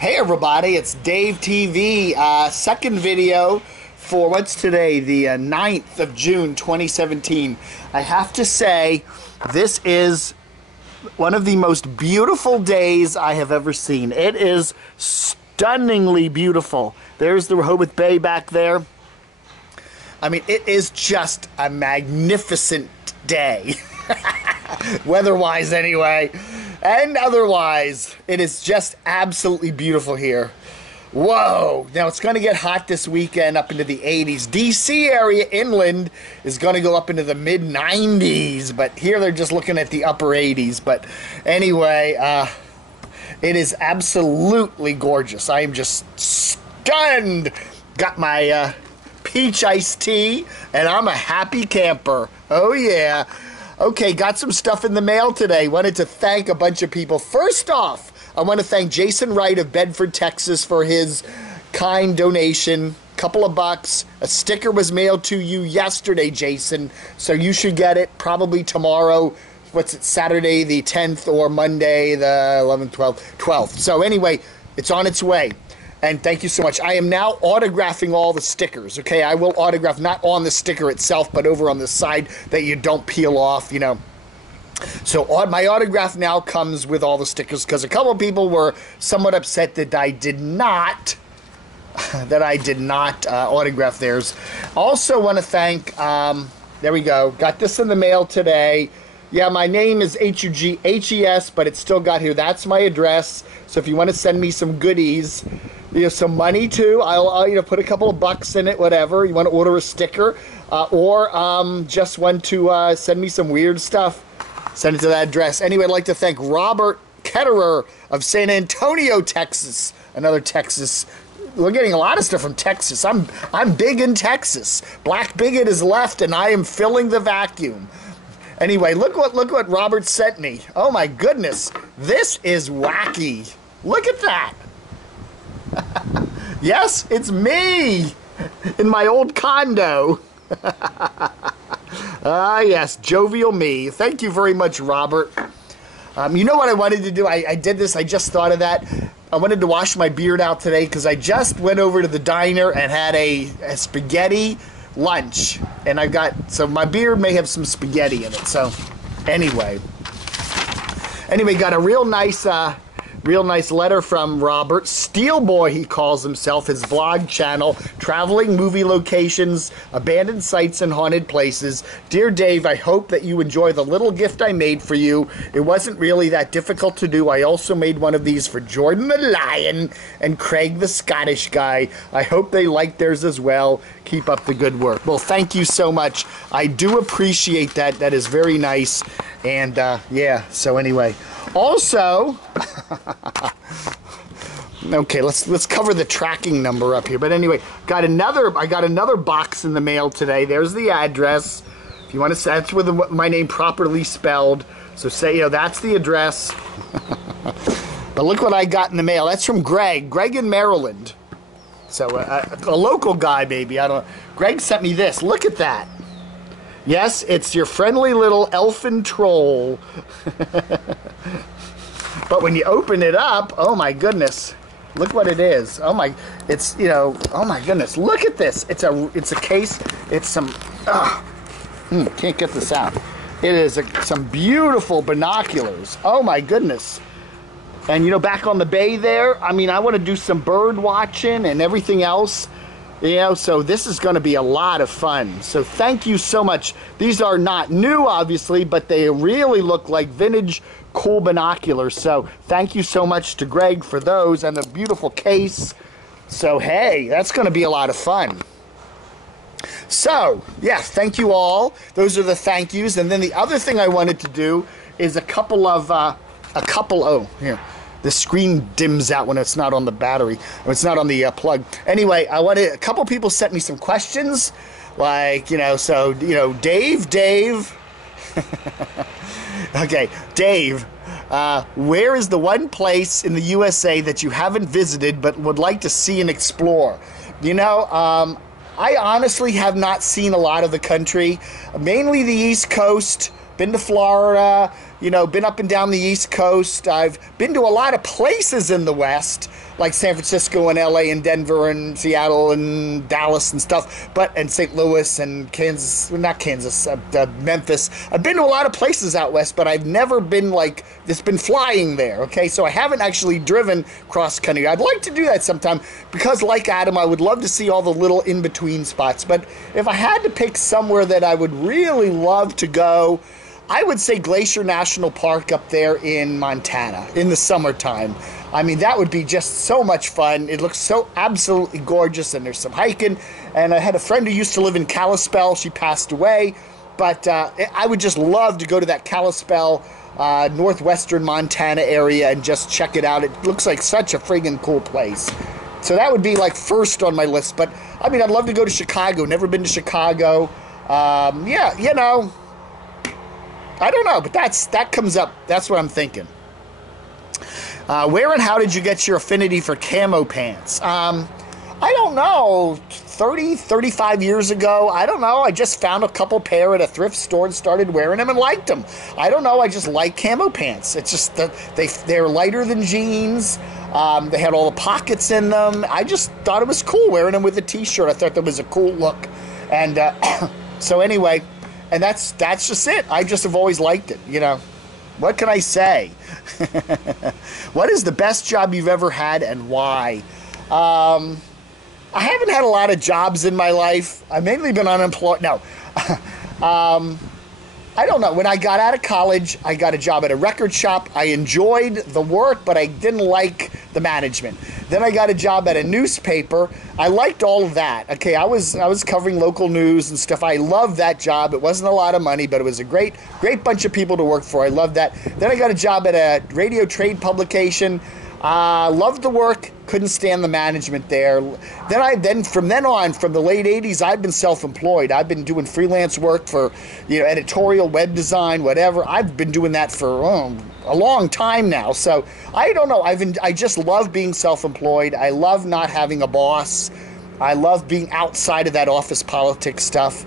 Hey everybody, it's Dave TV. Second video for what's today, the 9th of June 2017. I have to say, this is one of the most beautiful days I have ever seen. It is stunningly beautiful. There's the Rehoboth Bay back there. I mean, it is just a magnificent day. Weather-wise anyway. And otherwise, it is just absolutely beautiful here. Whoa! Now, it's going to get hot this weekend up into the 80s. DC area inland is going to go up into the mid-90s, but here they're just looking at the upper 80s. But anyway, it is absolutely gorgeous. I am just stunned. Got my peach iced tea, and I'm a happy camper. Oh, yeah. Okay, got some stuff in the mail today. Wanted to thank a bunch of people. First off, I want to thank Jason Wright of Bedford, Texas for his kind donation. Couple of bucks. A sticker was mailed to you yesterday, Jason, so you should get it probably tomorrow. What's it, Saturday the 10th or Monday the 11th, 12th. So anyway, it's on its way. And thank you so much. I am now autographing all the stickers, okay? I will autograph, not on the sticker itself, but over on the side that you don't peel off, you know. So my autograph now comes with all the stickers because a couple of people were somewhat upset that I did not autograph theirs. Also want to thank, there we go, got this in the mail today. Yeah, my name is Hughes, but it's still got here. That's my address. So if you want to send me some goodies, you know, some money too, I'll you know, put a couple of bucks in it, whatever. You want to order a sticker, or just want to send me some weird stuff, send it to that address. Anyway, I'd like to thank Robert Ketterer of San Antonio, Texas. Another Texas. We're getting a lot of stuff from Texas. I'm big in Texas. Black Bigot is left, and I am filling the vacuum. Anyway, look what Robert sent me. Oh my goodness, this is wacky. Look at that. Yes, it's me in my old condo. Yes, jovial me. Thank you very much, Robert. You know what I wanted to do? I did this. I just thought of that. I wanted to wash my beard out today because I just went over to the diner and had a spaghetti lunch, and I've got, so my beard may have some spaghetti in it. So anyway, got a real nice letter from Robert Steelboy, he calls himself, his vlog channel, traveling movie locations, abandoned sites, and haunted places. Dear Dave, I hope that you enjoy the little gift I made for you. It wasn't really that difficult to do. I also made one of these for Jordan the Lion and Craig the Scottish guy. I hope they like theirs as well. Keep up the good work. Well, thank you so much. I do appreciate that. That is very nice. And yeah, so anyway. Also, okay, let's cover the tracking number up here. But anyway, I got another box in the mail today. There's the address. If you want to, that's with my name properly spelled. So say, you know, that's the address. But look what I got in the mail. That's from Greg in Maryland. So a local guy, maybe. I don't know. Greg sent me this. Look at that. Yes, it's your friendly little elfin troll. But when you open it up, oh my goodness, look what it is. Oh my, it's, you know, oh my goodness, look at this. It's a case. It's some. Can't get this out. It is some beautiful binoculars. Oh my goodness. And you know, back on the bay there, I mean, I want to do some bird watching and everything else. You know, so this is going to be a lot of fun. So thank you so much. These are not new, obviously, but they really look like vintage, cool binoculars. So thank you so much to Greg for those and the beautiful case. So, hey, that's going to be a lot of fun. So, yeah, thank you all. Those are the thank yous. And then the other thing I wanted to do is oh, here. The screen dims out when it's not on the battery, or it's not on the plug. Anyway, a couple people sent me some questions, like, you know, so, you know, Dave. Okay, Dave, where is the one place in the USA that you haven't visited but would like to see and explore? You know, I honestly have not seen a lot of the country, mainly the East Coast, been to Florida, you know, been up and down the East Coast. I've been to a lot of places in the West, like San Francisco and LA and Denver and Seattle and Dallas and stuff, and St. Louis and Kansas, not Kansas, Memphis. I've been to a lot of places out West, but I've never been like, just been flying there, okay? So I haven't actually driven cross country. I'd like to do that sometime because, like Adam, I would love to see all the little in-between spots. But if I had to pick somewhere that I would really love to go, I would say Glacier National Park up there in Montana in the summertime. I mean, that would be just so much fun. It looks so absolutely gorgeous, and there's some hiking. And I had a friend who used to live in Kalispell. She passed away. But I would just love to go to that Kalispell, northwestern Montana area and just check it out. It looks like such a friggin' cool place. So that would be like first on my list. But, I mean, I'd love to go to Chicago. Never been to Chicago. Yeah, you know, I don't know, but that comes up. That's what I'm thinking. Where and how did you get your affinity for camo pants? I don't know, 30, 35 years ago. I don't know. I just found a couple pair at a thrift store and started wearing them and liked them. I don't know. I just like camo pants. It's just that they're lighter than jeans. They had all the pockets in them. I just thought it was cool wearing them with a t-shirt. I thought that was a cool look. And so anyway, and that's just it. I just have always liked it, you know. What can I say? What is the best job you've ever had and why? I haven't had a lot of jobs in my life. I've mainly been unemployed. No. I don't know. When I got out of college, I got a job at a record shop. I enjoyed the work, but I didn't like the management. Then I got a job at a newspaper. I liked all of that. Okay, I was covering local news and stuff. I loved that job. It wasn't a lot of money, but it was a great bunch of people to work for. I loved that. Then I got a job at a radio trade publication. Loved the work, couldn't stand the management there. Then from then on, from the late 80s, I've been self-employed. I've been doing freelance work for, you know, editorial, web design, whatever. I've been doing that for a long time now. So I don't know. I just love being self-employed. I love not having a boss. I love being outside of that office politics stuff.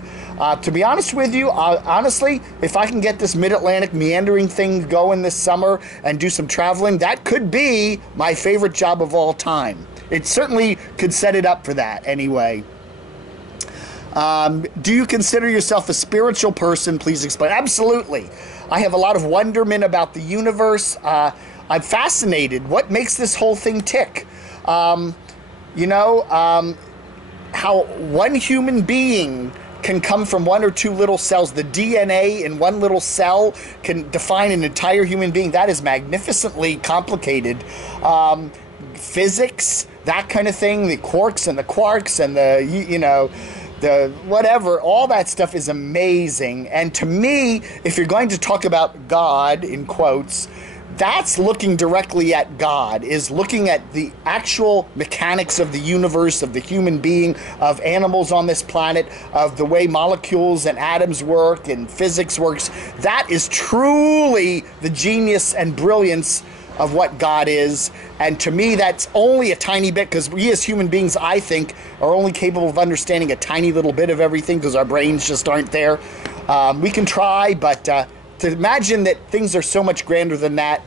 To be honest with you, honestly, if I can get this Mid-Atlantic meandering thing going this summer and do some traveling, that could be my favorite job of all time. It certainly could set it up for that anyway. Do you consider yourself a spiritual person? Please explain. Absolutely. I have a lot of wonderment about the universe. I'm fascinated. What makes this whole thing tick? How one human being can come from one or two little cells. The DNA in one little cell can define an entire human being. That is magnificently complicated. Physics, that kind of thing, the quarks and the quarks and the whatever, all that stuff is amazing. And to me, if you're going to talk about God, in quotes, that's looking directly at God, is looking at the actual mechanics of the universe, of the human being, of animals on this planet, of the way molecules and atoms work and physics works. That is truly the genius and brilliance of what God is. And to me, that's only a tiny bit, because we as human beings, I think, are only capable of understanding a tiny little bit of everything because our brains just aren't there. We can try, but to imagine that things are so much grander than that,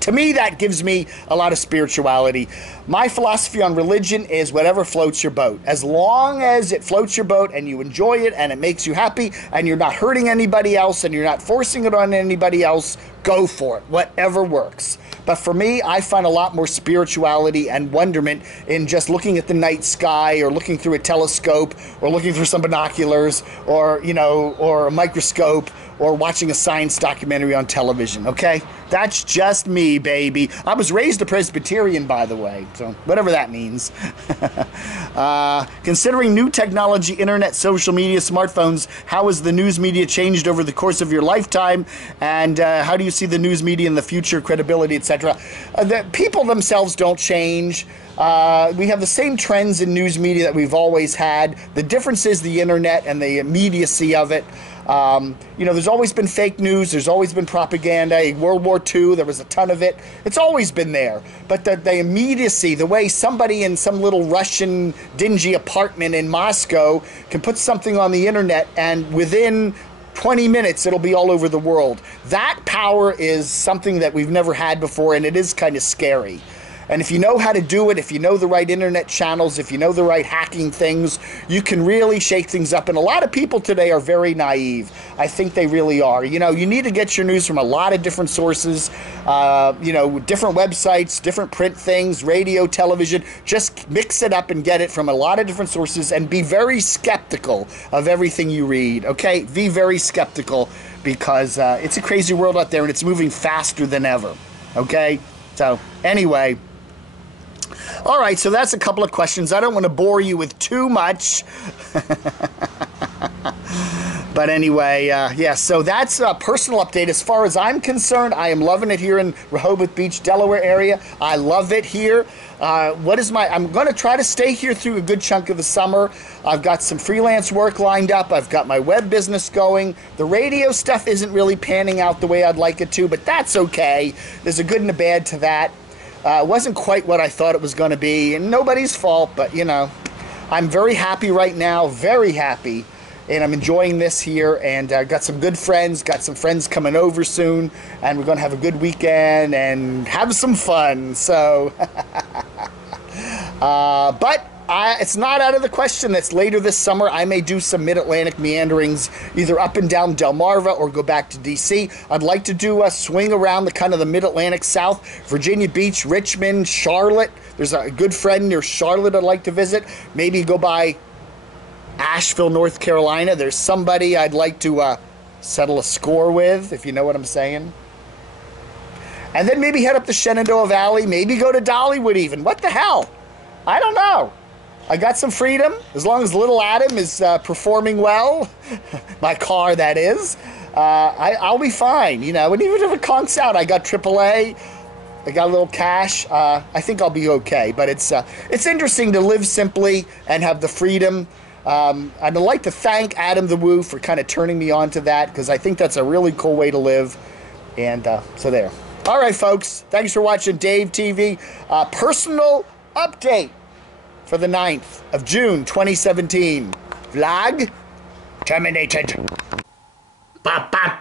to me, that gives me a lot of spirituality. My philosophy on religion is whatever floats your boat. As long as it floats your boat and you enjoy it and it makes you happy and you're not hurting anybody else and you're not forcing it on anybody else, go for it. Whatever works. But for me, I find a lot more spirituality and wonderment in just looking at the night sky, or looking through a telescope, or looking through some binoculars, or a microscope, or watching a science documentary on television, okay? That's just me, baby. I was raised a Presbyterian, by the way, so whatever that means. Considering new technology, internet, social media, smartphones, how has the news media changed over the course of your lifetime? And how do you see the news media in the future, credibility, etc.? The people themselves don't change. We have the same trends in news media that we've always had. The difference is the internet and the immediacy of it. There's always been fake news. There's always been propaganda. In World War II, there was a ton of it. It's always been there. But the immediacy, the way somebody in some little Russian dingy apartment in Moscow can put something on the internet and within 20 minutes, it'll be all over the world. That power is something that we've never had before, and it is kind of scary. And if you know how to do it, if you know the right internet channels, if you know the right hacking things, you can really shake things up. And a lot of people today are very naive. I think they really are. You know, you need to get your news from a lot of different sources, you know, different websites, different print things, radio, television. Just mix it up and get it from a lot of different sources, and be very skeptical of everything you read, okay? Be very skeptical, because it's a crazy world out there, and it's moving faster than ever, okay? So, anyway. All right, so that's a couple of questions. I don't want to bore you with too much. But anyway, yeah, so that's a personal update. As far as I'm concerned, I am loving it here in Rehoboth Beach, Delaware area. I love it here. I'm going to try to stay here through a good chunk of the summer. I've got some freelance work lined up. I've got my web business going. The radio stuff isn't really panning out the way I'd like it to, but that's okay. There's a good and a bad to that. It wasn't quite what I thought it was going to be, and nobody's fault, but, you know, I'm very happy right now, very happy, and I'm enjoying this here, and got some good friends, got some friends coming over soon, and we're going to have a good weekend and have some fun, so, but it's not out of the question that later this summer I may do some mid-Atlantic meanderings, either up and down Delmarva or go back to D.C. I'd like to do a swing around the kind of the mid-Atlantic South, Virginia Beach, Richmond, Charlotte. There's a good friend near Charlotte I'd like to visit. Maybe go by Asheville, North Carolina. There's somebody I'd like to settle a score with, if you know what I'm saying. And then maybe head up the Shenandoah Valley, maybe go to Dollywood even. What the hell? I don't know. I got some freedom, as long as little Adam is performing well, my car that is, I'll be fine, you know, and even if it conks out, I got AAA, I got a little cash, I think I'll be okay, but it's interesting to live simply and have the freedom. I'd like to thank Adam the Woo for kind of turning me on to that, because I think that's a really cool way to live, and so there. All right, folks, thanks for watching Dave TV, personal update for the 9th of June, 2017. Vlog terminated. Ba, ba,